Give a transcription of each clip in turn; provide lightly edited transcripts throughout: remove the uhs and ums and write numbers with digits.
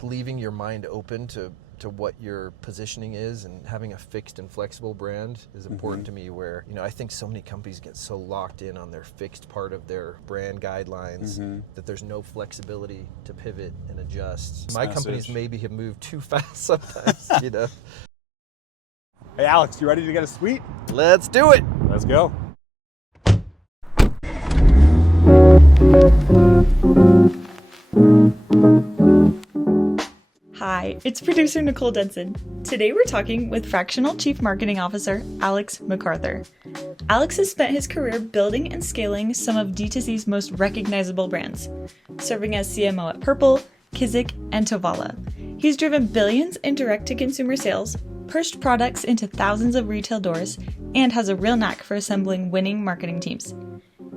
leaving your mind open to what your positioning is, and having a fixed and flexible brand is important to me, where, I think so many companies get so locked in on their fixed part of their brand guidelines that there's no flexibility to pivot and adjust. My companies maybe have moved too fast sometimes, Hey Alex, you ready to get a suite? Let's do it. Let's go. Hi, it's producer Nicole Denson. Today we're talking with Fractional Chief Marketing Officer Alex McArthur. Alex has spent his career building and scaling some of D2C's most recognizable brands, serving as CMO at Purple, Kizik, and Tovala. He's driven billions in direct-to-consumer sales, pushed products into thousands of retail doors, and has a real knack for assembling winning marketing teams.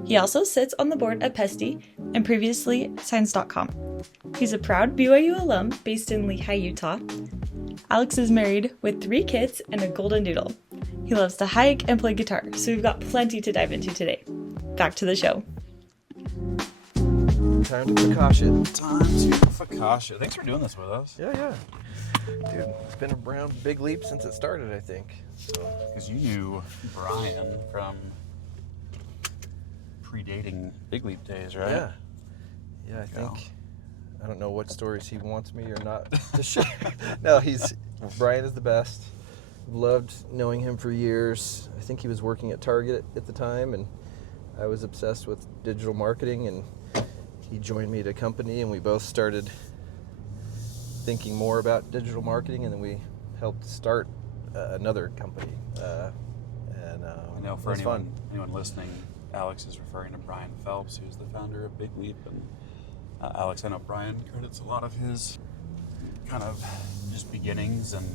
He also sits on the board at Pesty and previously Science.com. He's a proud BYU alum based in Lehi, Utah. Alex is married with 3 kids and a golden doodle. He loves to hike and play guitar, so we've got plenty to dive into today. Back to the show. Time to Fakasha. Fakasha. Thanks for doing this with us. Yeah. Dude, it's been around big leap since it started, I think. Because you knew Brian from predating Big Leap days, right? Yeah, I think. I don't know what stories he wants me or not to share. No, Brian is the best. Loved knowing him for years. I think he was working at Target at the time, and I was obsessed with digital marketing, and he joined me at a company, and we both started thinking more about digital marketing, and then we helped start another company. I know for anyone listening, Alex is referring to Brian Phelps, who's the founder of Big Leap. And Alex, I know Brian credits a lot of his kind of just beginnings and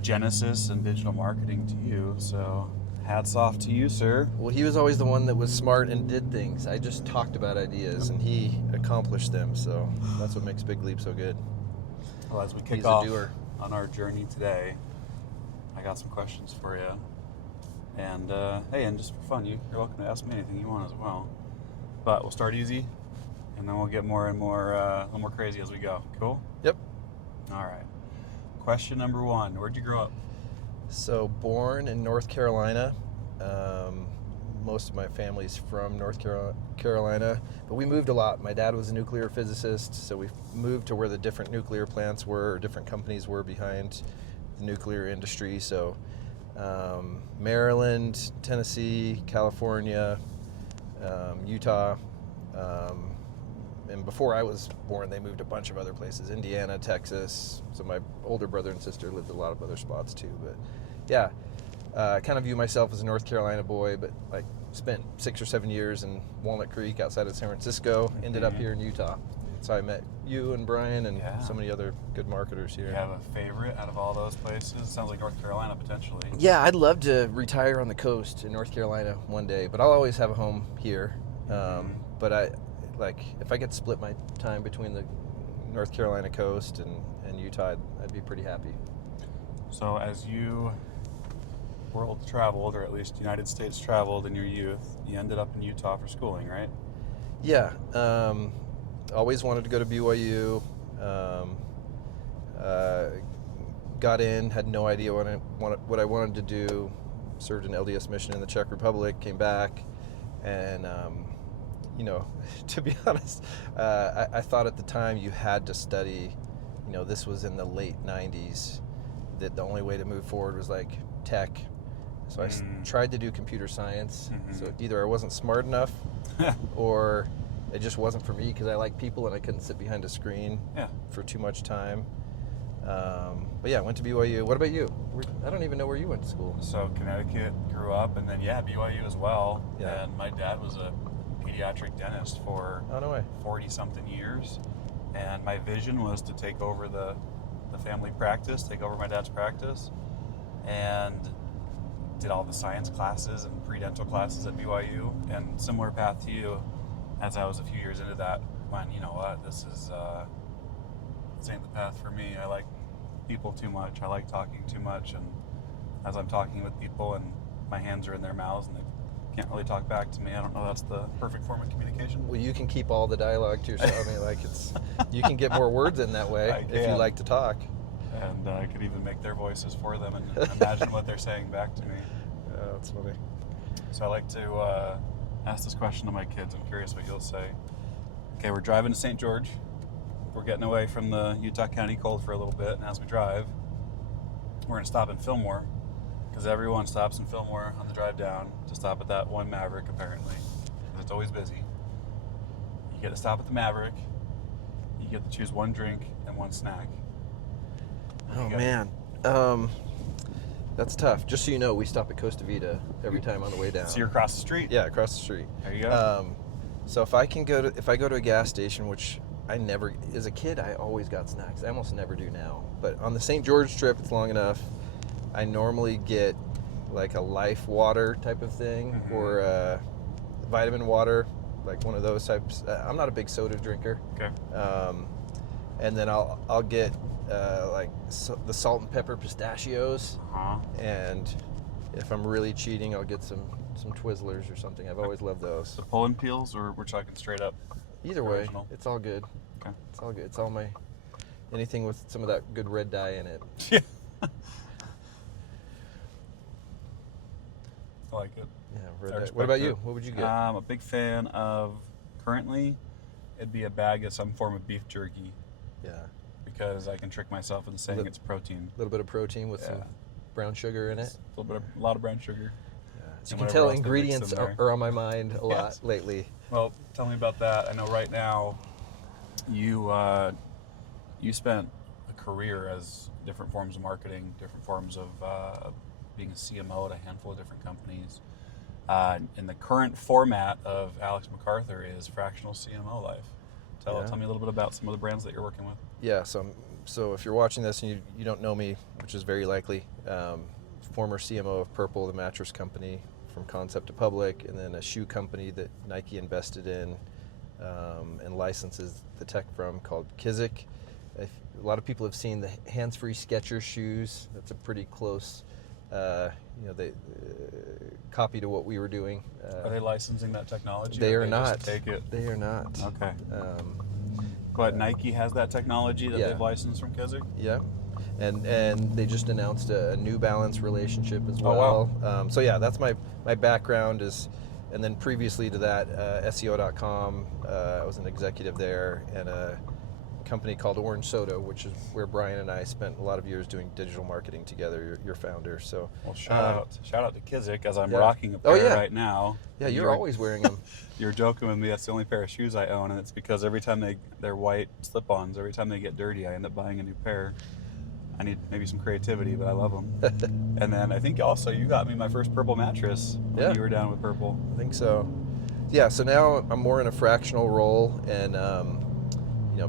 genesis in digital marketing to you. So hats off to you, sir. Well, he was always the one that was smart and did things. I just talked about ideas, and he accomplished them. So that's what makes Big Leap so good. Well, as we kick off on our journey today, I got some questions for you. And hey, and just for fun, you're welcome to ask me anything you want as well. But we'll start easy, and then we'll get more and more, a little more crazy as we go. Cool? Yep. All right. Question number 1: where'd you grow up? So, born in North Carolina. Most of my family's from North Carolina, but we moved a lot. My dad was a nuclear physicist, so we moved to where the different nuclear plants were, or different companies were behind the nuclear industry. So Maryland, Tennessee, California, Utah, and before I was born, they moved a bunch of other places: Indiana, Texas. So my older brother and sister lived a lot of other spots too. But yeah, I kind of view myself as a North Carolina boy, but like spent 6 or 7 years in Walnut Creek outside of San Francisco. Ended up here in Utah. So I met you and Brian and so many other good marketers here. Do you have a favorite out of all those places? Sounds like North Carolina potentially. Yeah, I'd love to retire on the coast in North Carolina one day, but I'll always have a home here. But if I could split my time between the North Carolina coast and Utah, I'd be pretty happy. So as you world traveled, or at least United States traveled in your youth, you ended up in Utah for schooling, right? Yeah. Always wanted to go to BYU. Got in, had no idea what I wanted to do. Served an LDS mission in the Czech Republic, came back, and to be honest, I thought at the time you had to study. This was in the late 90s. That the only way to move forward was like tech. So I tried to do computer science. So either I wasn't smart enough, or it just wasn't for me, because I like people and I couldn't sit behind a screen for too much time. But yeah, I went to BYU. What about you? I don't even know where you went to school. So Connecticut, grew up, and then BYU as well. Yeah. And my dad was a pediatric dentist for 40-something years. And my vision was to take over the family practice, take over my dad's practice, and did all the science classes and pre-dental classes at BYU. And similar path to you, as I was a few years into that, went, you know what, this ain't the path for me. I like people too much. I like talking too much. And as I'm talking with people and my hands are in their mouths and can't really talk back to me. I don't know that's the perfect form of communication. Well, you can keep all the dialogue to yourself. I mean, like you can get more words in that way if you like to talk. And I could even make their voices for them and imagine what they're saying back to me. Oh, that's funny. So I like to ask this question to my kids. I'm curious what you'll say. Okay, we're driving to St. George. We're getting away from the Utah County cold for a little bit, and as we drive, we're going to stop in Fillmore, because everyone stops in Fillmore on the drive down to stop at that one Maverick, apparently, because it's always busy. You get to stop at the Maverick. You get to choose one drink and one snack. Oh, man. That's tough. Just so you know, we stop at Costa Vida every time on the way down. So you're across the street? Yeah, across the street. There you go. So if I go to a gas station, which I never, as a kid, I always got snacks. I almost never do now. But on the St. George trip, it's long enough. I normally get like a Life water type of thing, or vitamin water, like one of those types. I'm not a big soda drinker. Okay. And then I'll get the salt and pepper pistachios. And if I'm really cheating, I'll get some Twizzlers or something. I've always loved those. The pull-in peels, or we're talking straight up? Either way, it's all good. Okay. It's all good. It's all anything with some of that good red dye in it. Yeah. I like it. Yeah, red dye. What about you? What would you get? I'm a big fan of, currently, it'd be a bag of some form of beef jerky. Yeah. Because I can trick myself into saying it's protein. A little bit of protein with some brown sugar in it. A lot of brown sugar. Yeah. So you can tell ingredients are on my mind a lot lately. Well, tell me about that. I know right now you spent a career as different forms of marketing, different forms of being a CMO at a handful of different companies. And the current format of Alex McArthur is Fractional CMO Life. Tell me a little bit about some of the brands that you're working with. Yeah, so if you're watching this and you don't know me, which is very likely, former CMO of Purple, the mattress company, from concept to public, and then a shoe company that Nike invested in and licenses the tech from, called Kizik. A lot of people have seen the hands-free Skechers shoes. That's a pretty close copy to what we were doing. Are they licensing that technology? They are not. Just take it? They are not. Okay. But Nike has that technology that they've licensed from Kizik? Yeah. And they just announced a New Balance relationship as well. Oh, wow. So yeah, that's my background is, and then previously to that, SEO.com, I was an executive there, and a company called Orange Soda, which is where Brian and I spent a lot of years doing digital marketing together, your founder. So well, shout out to Kizik, as I'm rocking a pair right now. Yeah, you're always wearing them. You're joking with me. That's the only pair of shoes I own, and it's because every time they're white slip-ons, every time they get dirty, I end up buying a new pair. I need maybe some creativity, but I love them. And then I think also you got me my first Purple mattress when you were down with Purple. I think so. Yeah, so now I'm more in a fractional role, and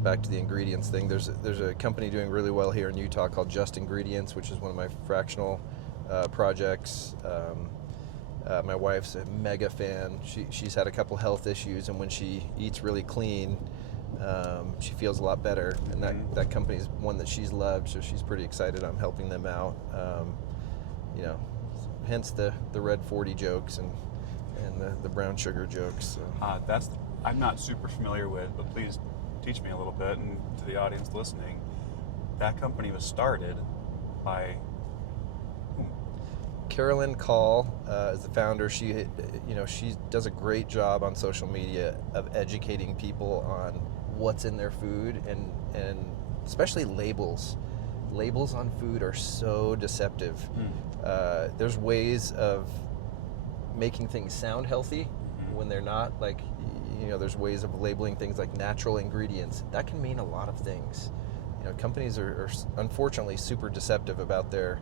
back to the ingredients thing. There's a company doing really well here in Utah called Just Ingredients, which is one of my fractional projects. My wife's a mega fan. She's had a couple health issues, and when she eats really clean, she feels a lot better. And that company is one that she's loved, so she's pretty excited I'm helping them out. Hence the red 40 jokes and the brown sugar jokes. So. I'm not super familiar with, but please teach me a little bit, and to the audience listening, that company was started by Carolyn Call is the founder. She does a great job on social media of educating people on what's in their food, and especially labels. Labels on food are so deceptive. There's ways of making things sound healthy when they're not. Like, there's ways of labeling things like natural ingredients. That can mean a lot of things. Companies are unfortunately super deceptive about their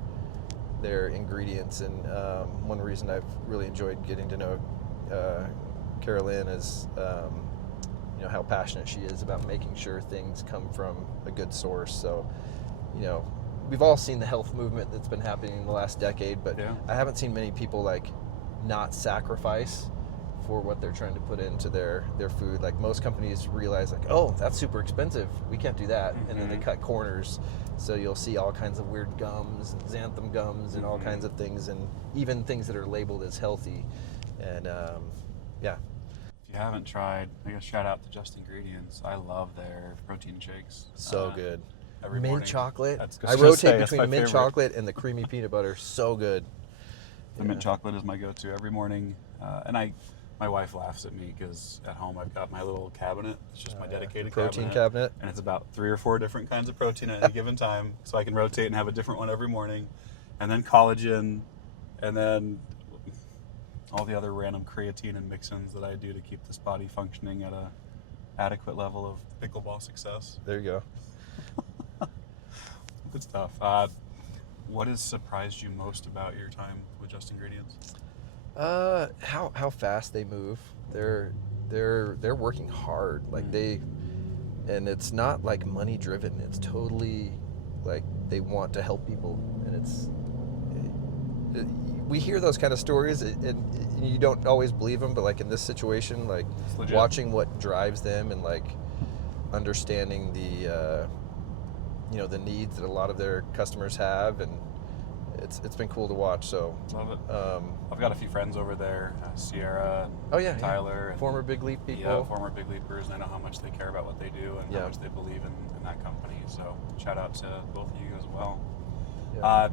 ingredients, and one reason I've really enjoyed getting to know Carolyn is how passionate she is about making sure things come from a good source. So we've all seen the health movement that's been happening in the last decade, but I haven't seen many people not sacrifice for what they're trying to put into their food. Like, most companies realize, oh, that's super expensive, we can't do that, and then they cut corners. So you'll see all kinds of weird gums and xanthan gums and all kinds of things, and even things that are labeled as healthy. And yeah. If you haven't tried, I guess shout out to Just Ingredients. I love their protein shakes. So good. Every Mint morning. chocolate. That's I rotate between mint chocolate and the creamy peanut butter. So good. The mint chocolate is my go-to every morning. And my wife laughs at me because at home I've got my little cabinet. It's just my dedicated protein cabinet. And it's about 3 or 4 different kinds of protein at any given time. So I can rotate and have a different one every morning. And then collagen. And then all the other random creatine and mix-ins that I do to keep this body functioning at a adequate level of pickleball success. There you go. Good stuff. What has surprised you most about your time with Just Ingredients? How fast they move. They're working hard. Like and it's not like money driven. It's totally like they want to help people, and we hear those kind of stories, and you don't always believe them. But like in this situation, like watching what drives them and like understanding the the needs that a lot of their customers have, and it's been cool to watch. So love it. I've got a few friends over there, Sierra, and Tyler, and former Big Leap people. Yeah, former Big Leapers, and I know how much they care about what they do and how much they believe in that company. So shout out to both of you as well. Yeah.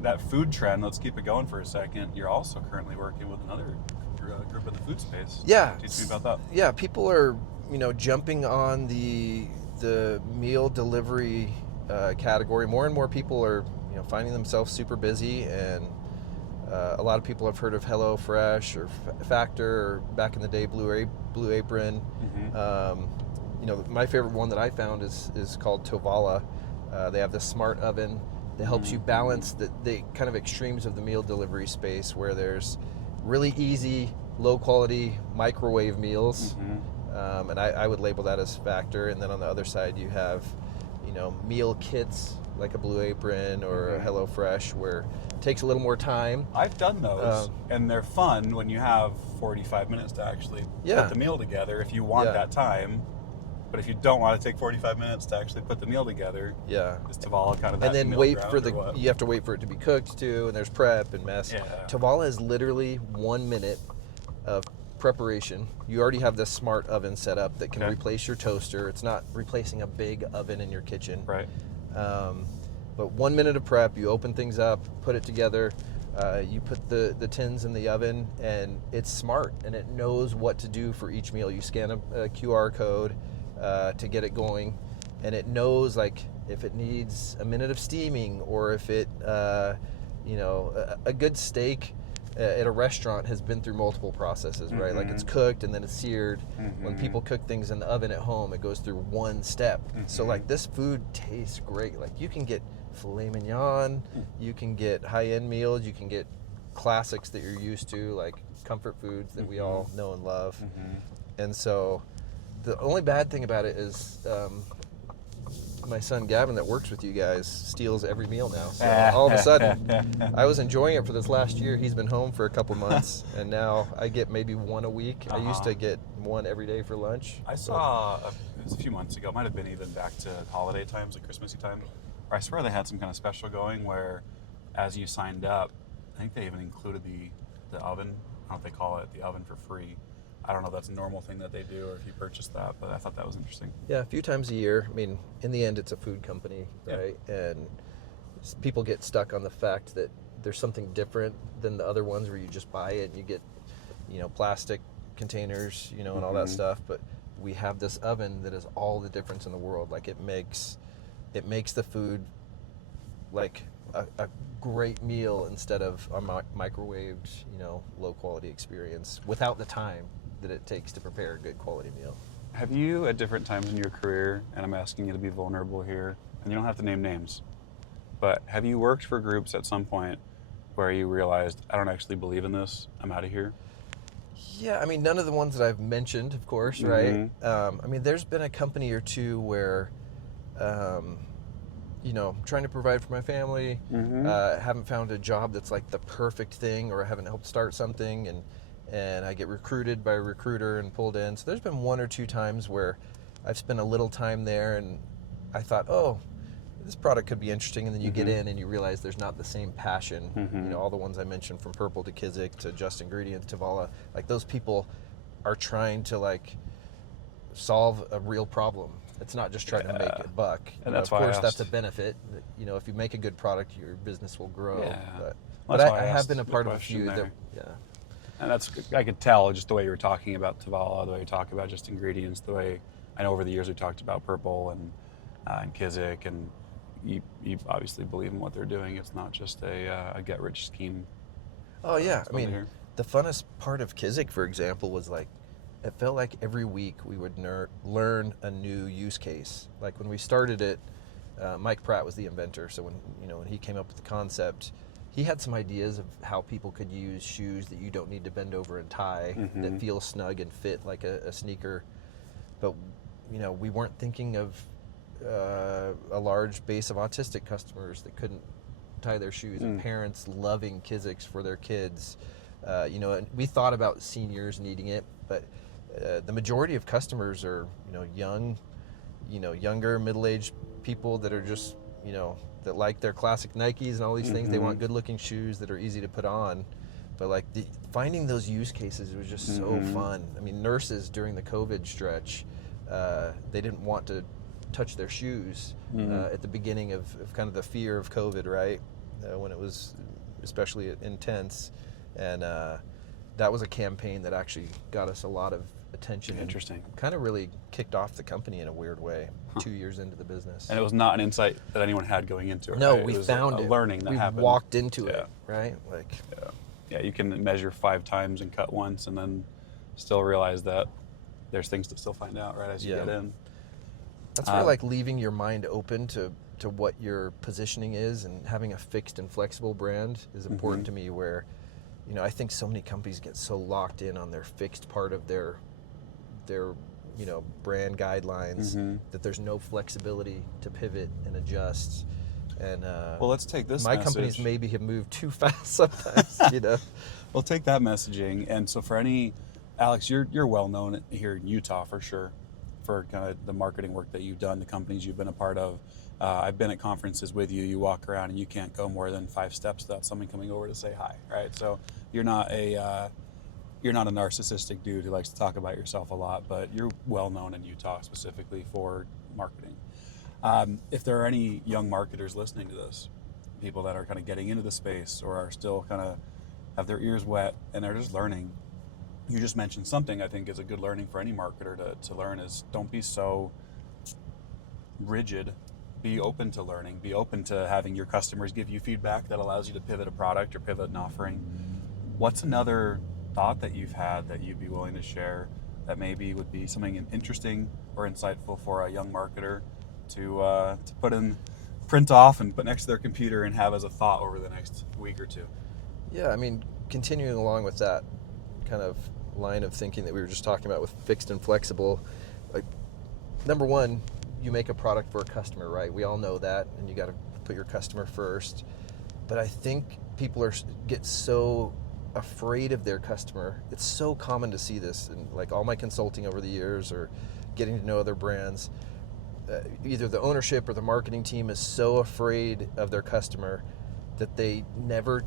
That food trend, let's keep it going for a second. You're also currently working with another group in the food space. Yeah. Teach me about that. Yeah, people are jumping on the meal delivery category. More and more people are finding themselves super busy, and a lot of people have heard of HelloFresh or Factor, or back in the day Blue Apron. My favorite one that I found is called Tovala. They have this smart oven that helps you balance the kind of extremes of the meal delivery space, where there's really easy, low quality microwave meals, and I would label that as Factor. And then on the other side you have meal kits like a Blue Apron or a HelloFresh, where it takes a little more time. I've done those, and they're fun when you have 45 minutes to actually put the meal together if you want that time. But if you don't want to take 45 minutes to actually put the meal together, is Tovala kind of that? And then you have to wait for it to be cooked too, and there's prep and mess. Yeah. Tovala is literally 1 minute of preparation. You already have this smart oven set up that can replace your toaster. It's not replacing a big oven in your kitchen. Right. But 1 minute of prep, you open things up, put it together, you put the tins in the oven, and it's smart, and it knows what to do for each meal. You scan a QR code to get it going, and it knows like if it needs a minute of steaming, or if it, a good steak at a restaurant has been through multiple processes, right? Like it's cooked and then it's seared. When people cook things in the oven at home, it goes through one step. So like this food tastes great. Like you can get filet mignon, you can get high-end meals, you can get classics that you're used to, like comfort foods that we all know and love. And so the only bad thing about it is my son Gavin, that works with you guys, steals every meal now. So all of a sudden, I was enjoying it for this last year. He's been home for a couple months, and now I get maybe one a week. I used to get one every day for lunch. I saw, it was a few months ago, it might have been even back to holiday times, like Christmassy time, where I swear they had some kind of special going where as you signed up, I think they even included the oven. I don't know if they call it the oven for free. I don't know if that's a normal thing that they do or if you purchase that, but I thought that was interesting. Yeah, a few times a year. I mean, in the end, it's a food company, right? And people get stuck on the fact that there's something different than the other ones where you just buy it and you get, plastic containers, and all that stuff. But we have this oven that is all the difference in the world. Like it makes the food like a great meal instead of a microwaved, low quality experience without the time that it takes to prepare a good quality meal. Have you, at different times in your career, and I'm asking you to be vulnerable here, and you don't have to name names, but have you worked for groups at some point where you realized, I don't actually believe in this, I'm out of here? Yeah, I mean, none of the ones that I've mentioned, of course, right? I mean, there's been a company or two where, trying to provide for my family, haven't found a job that's like the perfect thing, or I haven't helped start something, and I get recruited by a recruiter and pulled in. So there's been one or two times where I've spent a little time there and I thought, this product could be interesting, and then you get in and you realize there's not the same passion. You know, all the ones I mentioned, from Purple to Kizik to Just Ingredients, Tovala, like those people are trying to like solve a real problem. It's not just trying to make a buck. And that's of why course that's a benefit. You know, if you make a good product, your business will grow. Yeah. But I have been a part of a few that, And that's, I could tell just the way you were talking about Tovala, the way you talk about Just Ingredients, the way I know over the years we talked about Purple and Kizik, and you obviously believe in what they're doing. It's not just a get-rich scheme. Oh yeah, I mean, the funnest part of Kizik, for example, was like, it felt like every week we would learn a new use case. Like when we started it, Mike Pratt was the inventor, so when he came up with the concept, he had some ideas of how people could use shoes that you don't need to bend over and tie, that feel snug and fit like a sneaker. But we weren't thinking of a large base of autistic customers that couldn't tie their shoes, and parents loving Kiziks for their kids. And we thought about seniors needing it, but the majority of customers are younger, middle-aged people that are just that like their classic Nikes and all these things. They want good-looking shoes that are easy to put on. But like finding those use cases was just so fun. I mean, nurses during the COVID stretch, they didn't want to touch their shoes at the beginning of kind of the fear of COVID, right? When it was especially intense. And that was a campaign that actually got us a lot of attention. Interesting. And kind of really kicked off the company in a weird way 2 years into the business. And it was not an insight that anyone had going into it. No, right? we it was found a it. learning that happened. We walked into it, right? Like, yeah, you can measure 5 times and cut once, and then still realize that there's things to still find out, right, as you get in. That's where like leaving your mind open to what your positioning is, and having a fixed and flexible brand is important to me, where I think so many companies get so locked in on their fixed part of their brand guidelines that there's no flexibility to pivot and adjust. And well, let's take this my message. Companies maybe have moved too fast sometimes. We'll take that messaging. And so for Alex, you're well known here in Utah for sure, for kind of the marketing work that you've done, the companies you've been a part of. I've been at conferences with you. You walk around and you can't go more than 5 steps without someone coming over to say hi, right? So you're not a narcissistic dude who likes to talk about yourself a lot, but you're well known in Utah specifically for marketing. If there are any young marketers listening to this, people that are kind of getting into the space or are still kind of have their ears wet and they're just learning, you just mentioned something I think is a good learning for any marketer to learn is don't be so rigid. Be open to learning. Be open to having your customers give you feedback that allows you to pivot a product or pivot an offering. What's another thought that you've had that you'd be willing to share that maybe would be something interesting or insightful for a young marketer to print off and put next to their computer and have as a thought over the next week or two? Yeah, I mean, continuing along with that kind of line of thinking that we were just talking about with fixed and flexible, like, number one, you make a product for a customer, right? We all know that, and you got to put your customer first. But I think people get so afraid of their customer. It's so common to see this in like all my consulting over the years or getting to know other brands. Either the ownership or the marketing team is so afraid of their customer that they never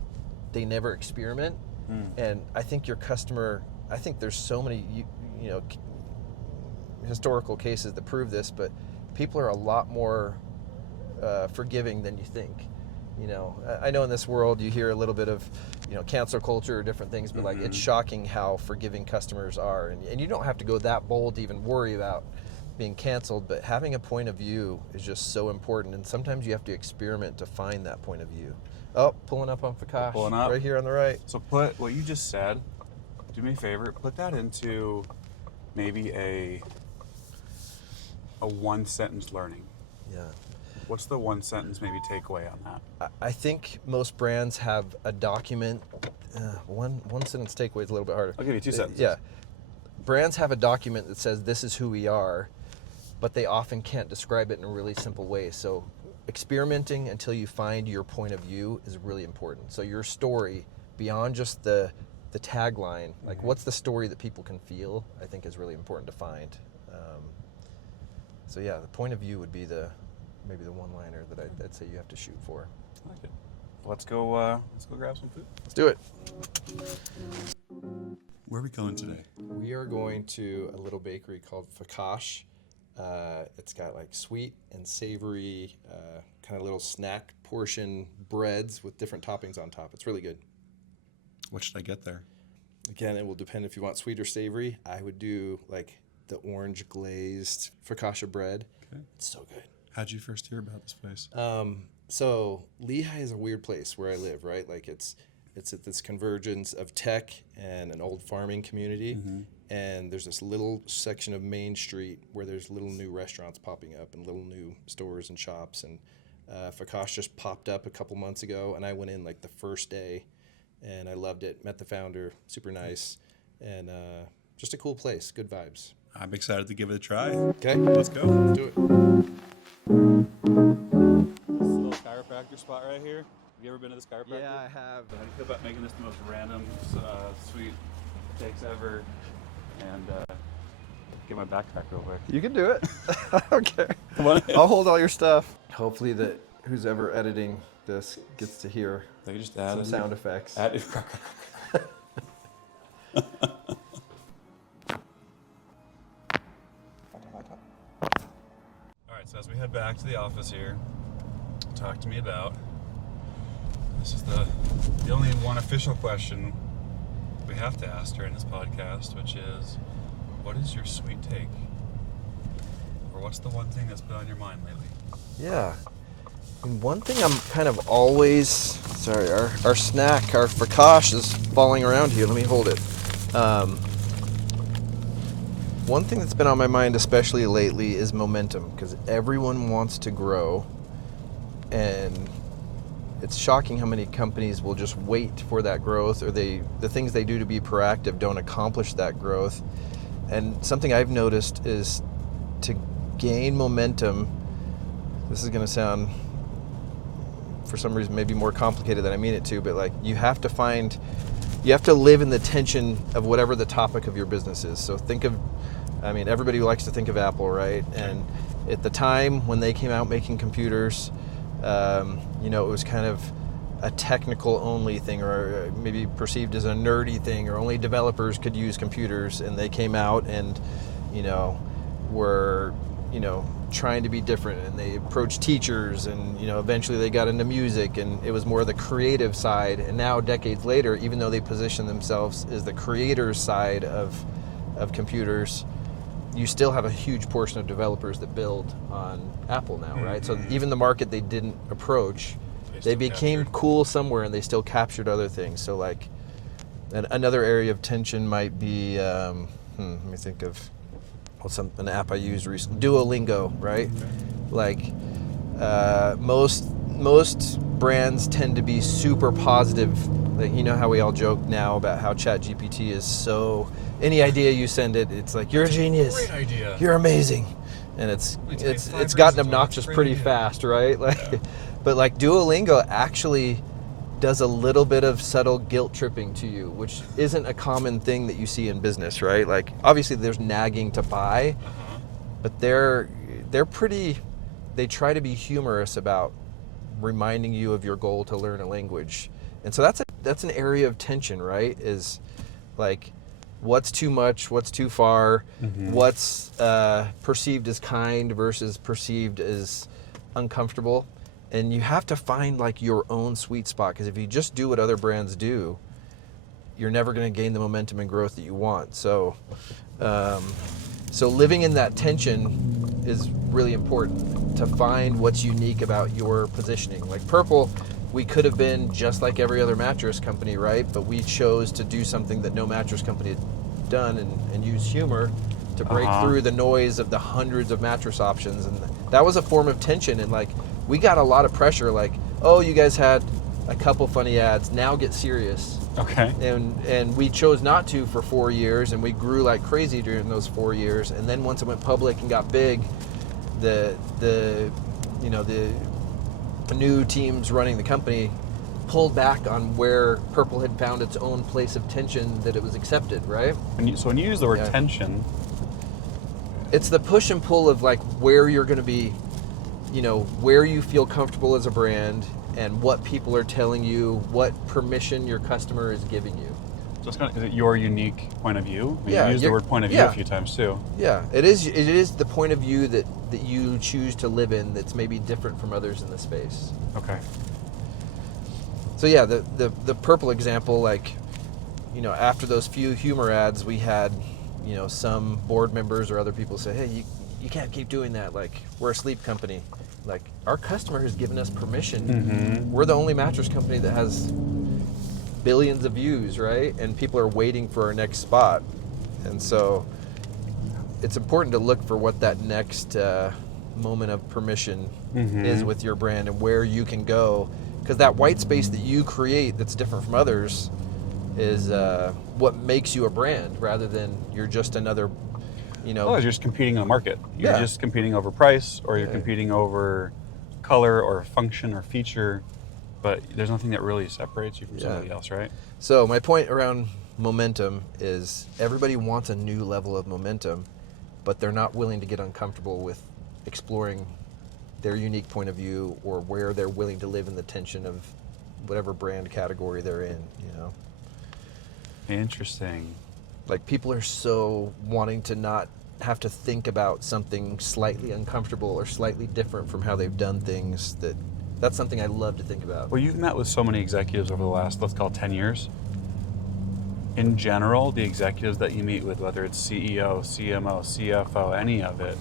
experiment. And I think your customer, I think there's so many historical cases that prove this, but people are a lot more forgiving than you think. I know in this world you hear a little bit of cancel culture or different things, but like it's shocking how forgiving customers are, and you don't have to go that bold to even worry about being canceled, but having a point of view is just so important, and sometimes you have to experiment to find that point of view. Oh, pulling up on Fakash, right here on the right. So put what you just said, do me a favor, put that into maybe a one-sentence learning. Yeah. What's the one sentence maybe takeaway on that? I think most brands have a document. One sentence takeaway is a little bit harder. I'll give you 2 sentences. Yeah. Brands have a document that says this is who we are, but they often can't describe it in a really simple way. So experimenting until you find your point of view is really important. So your story, beyond just the tagline, like what's the story that people can feel, I think is really important to find. So yeah, the point of view would be the maybe the one-liner that I'd say you have to shoot for. I like it. Let's go grab some food. Let's do it. Where are we going today? We are going to a little bakery called Fractional. It's got like sweet and savory kind of little snack portion breads with different toppings on top. It's really good. What should I get there? Again, it will depend if you want sweet or savory. I would do like the orange-glazed focaccia bread. Okay. It's so good. How'd you first hear about this place? So Lehigh is a weird place where I live, right? Like it's at this convergence of tech and an old farming community. Mm-hmm. And there's this little section of Main Street where there's little new restaurants popping up and little new stores and shops. And Focaccia just popped up a couple months ago, and I went in like the first day, and I loved it. Met the founder, super nice, and just a cool place, good vibes. I'm excited to give it a try. Okay, let's go. Let's do it. This little chiropractor spot right here. Have you ever been to this chiropractor? Yeah, I have. How do you feel about making this the most random, sweet takes ever? And get my backpack real quick. You can do it. Okay. I'll hold all your stuff. Hopefully that who's ever editing this gets to hear They just add some sound effects. Add Alright, so as we head back to the office here, talk to me about, this is the only one official question we have to ask during this podcast, which is, what is your sweet take? Or what's the one thing that's been on your mind lately? Yeah. And one thing I'm kind of always, sorry, our snack, our focaccia is falling around here. Let me hold it. One thing that's been on my mind, especially lately, is momentum, because everyone wants to grow, and it's shocking how many companies will just wait for that growth, or the things they do to be proactive don't accomplish that growth. And something I've noticed is to gain momentum, this is going to sound, for some reason, maybe more complicated than I mean it to, but like you have to live in the tension of whatever the topic of your business is. So everybody likes to think of Apple, right? And at the time when they came out making computers, it was kind of a technical only thing, or maybe perceived as a nerdy thing, or only developers could use computers, and they came out and were trying to be different, and they approached teachers, and eventually they got into music, and it was more the creative side. And now, decades later, even though they position themselves as the creators side of computers, you still have a huge portion of developers that build on Apple now, right? Mm-hmm. So even the market they didn't approach, they became cool somewhere, and they still captured other things. So like another area of tension might be, let me think of an app I used recently, Duolingo, right? Like most brands tend to be super positive. Like, how we all joke now about how ChatGPT is so, any idea you send it, it's like, you're a genius. Great idea. You're amazing. And it's gotten obnoxious pretty fast, right? Like, yeah. But like Duolingo actually does a little bit of subtle guilt tripping to you, which isn't a common thing that you see in business, right? Like, obviously there's nagging to buy, but they try to be humorous about reminding you of your goal to learn a language. And so that's an area of tension, right? Is like, what's too much, what's too far, what's perceived as kind versus perceived as uncomfortable. And you have to find like your own sweet spot, because if you just do what other brands do, you're never going to gain the momentum and growth that you want. So living in that tension is really important, to find what's unique about your positioning. Like Purple, we could have been just like every other mattress company, right? But we chose to do something that no mattress company had done, and use humor to break through the noise of the hundreds of mattress options. And that was a form of tension. And like, we got a lot of pressure, like, oh, you guys had a couple funny ads, now get serious. Okay. And we chose not to for 4 years, and we grew like crazy during those 4 years. And then once it went public and got big, the new teams running the company pulled back on where Purple had found its own place of tension, that it was accepted, right? So when you use the word tension, it's the push and pull of like where you're going to be, where you feel comfortable as a brand and what people are telling you, what permission your customer is giving you. So it's is it your unique point of view? Yeah, you used the word point of view a few times too. Yeah, it is the point of view that you choose to live in that's maybe different from others in the space. Okay. So yeah, the purple example, like, after those few humor ads, we had, some board members or other people say, hey, you can't keep doing that. Like, we're a sleep company. Like, our customer has given us permission. Mm-hmm. We're the only mattress company that has billions of views, right? And people are waiting for our next spot. And so it's important to look for what that next moment of permission is with your brand and where you can go. Because that white space that you create that's different from others is what makes you a brand, rather than you're just another, Well, you're just competing in the market. You're just competing over price, or you're competing over color or function or feature, but there's nothing that really separates you from somebody else, right? So my point around momentum is everybody wants a new level of momentum, but they're not willing to get uncomfortable with exploring their unique point of view or where they're willing to live in the tension of whatever brand category they're in, Interesting. Like, people are so wanting to not have to think about something slightly uncomfortable or slightly different from how they've done things. That's something I love to think about. Well, you've met with so many executives over the last, let's call it 10 years. In general, the executives that you meet with, whether it's CEO, CMO, CFO, any of it,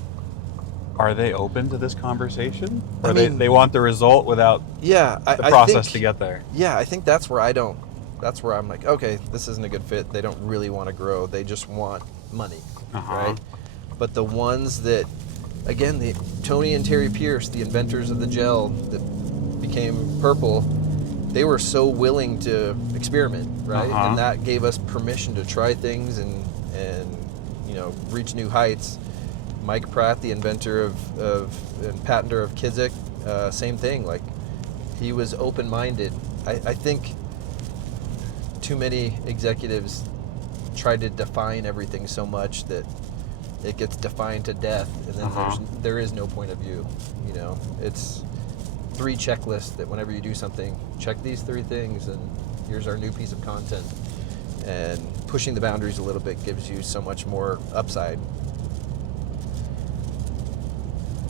are they open to this conversation? Or they want the result without the process to get there? Yeah, I think that's where I'm like, okay, this isn't a good fit. They don't really want to grow. They just want money, right? But the ones that, again, the Tony and Terry Pierce, the inventors of the gel that became purple, they were so willing to experiment, right? And that gave us permission to try things and reach new heights. Mike Pratt, the inventor and patenter of Kizik, same thing. Like, he was open-minded. I think too many executives try to define everything so much that it gets defined to death, and then there is no point of view. It's 3 checklists that whenever you do something, check these 3 things, and here's our new piece of content. And pushing the boundaries a little bit gives you so much more upside.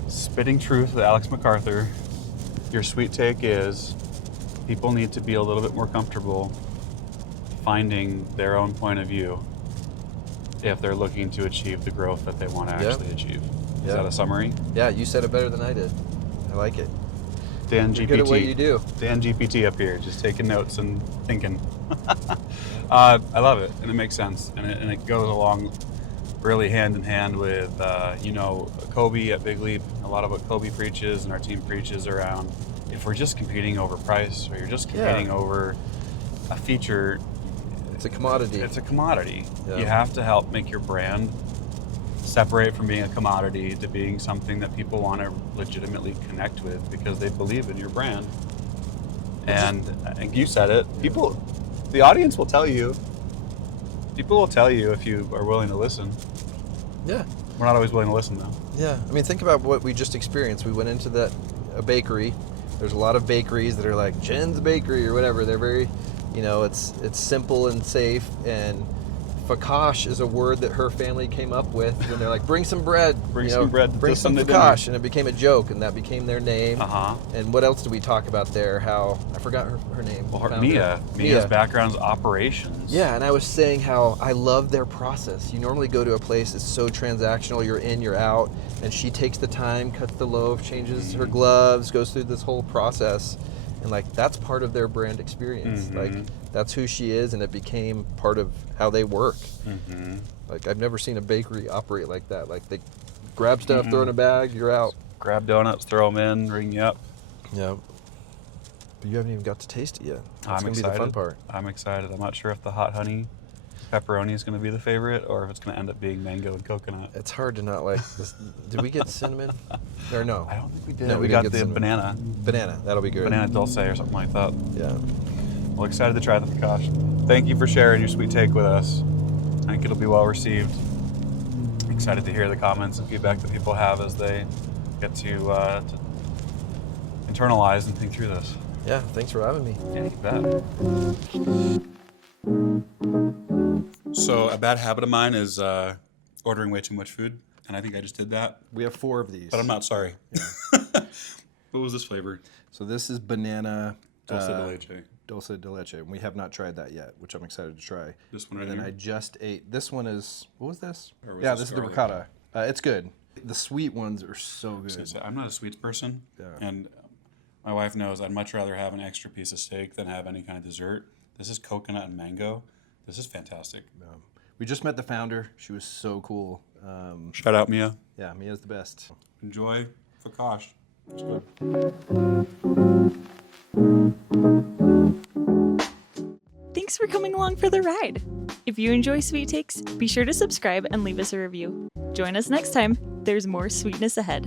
Spitting truth with Alex McArthur, your sweet take is people need to be a little bit more comfortable finding their own point of view if they're looking to achieve the growth that they want to actually achieve. Is that a summary? Yeah, you said it better than I did. I like it. Dan You're GPT. good at what you do. Dan GPT up here, just taking notes and thinking. I love it, and it makes sense, and it goes along really hand in hand with, Kobe at Big Leap. A lot of what Kobe preaches and our team preaches around, if we're just competing over price, or you're just competing over a feature, it's a commodity. It's a commodity. Yeah. You have to help make your brand separate from being a commodity to being something that people want to legitimately connect with because they believe in your brand. And I think you said it. The audience will tell you. People will tell you if you are willing to listen. Yeah. We're not always willing to listen, though. Yeah. I mean, think about what we just experienced. We went into a bakery. There's a lot of bakeries that are like Jen's Bakery or whatever. They're very, it's simple and safe. And fakash is a word that her family came up with when they're like, bring some bread. Bring some fakash. And it became a joke, and that became their name. Uh-huh. And what else did we talk about there? How, I forgot her name. Well, Mia's background's operations. Yeah, and I was saying how I love their process. You normally go to a place that's so transactional, you're in, you're out, and she takes the time, cuts the loaf, changes her gloves, goes through this whole process. And like, that's part of their brand experience. Like, that's who she is, and it became part of how they work. Like, I've never seen a bakery operate like that. Like, they grab stuff, throw in a bag, you're out. Grab donuts, throw them in, ring you up. Yeah. But you haven't even got to taste it yet. That's I'm going to be the fun part. I'm excited. I'm not sure if the hot honey pepperoni is going to be the favorite or if it's going to end up being mango and coconut. It's hard to not like this. Did we get cinnamon? Or no? I don't think we did. No, we got the cinnamon. banana. Banana, that'll be good. Banana dulce or something like that. Yeah. Well, excited to try the fakash. Thank you for sharing your sweet take with us. I think it'll be well received. Excited to hear the comments and feedback that people have as they get to internalize and think through this. Yeah, thanks for having me. Yeah, you bet. So a bad habit of mine is ordering way too much food, and I think I just did that. We have 4 of these. But I'm not sorry. Yeah. What was this flavor? So this is banana Dulce de leche. Dulce de leche. And we have not tried that yet, which I'm excited to try. This one right And then here? I just ate. This one is, what was this? Or was Yeah, this this is the garlic? ricotta. It's good. The sweet ones are so good. So I'm not a sweets person, Yeah. and my wife knows I'd much rather have an extra piece of steak than have any kind of dessert. This is coconut and mango. This is fantastic. We just met the founder. She was so cool. Shout out, Mia. Yeah, Mia's the best. Enjoy Fakash. It's good. Thanks for coming along for the ride. If you enjoy Sweet Takes, be sure to subscribe and leave us a review. Join us next time. There's more sweetness ahead.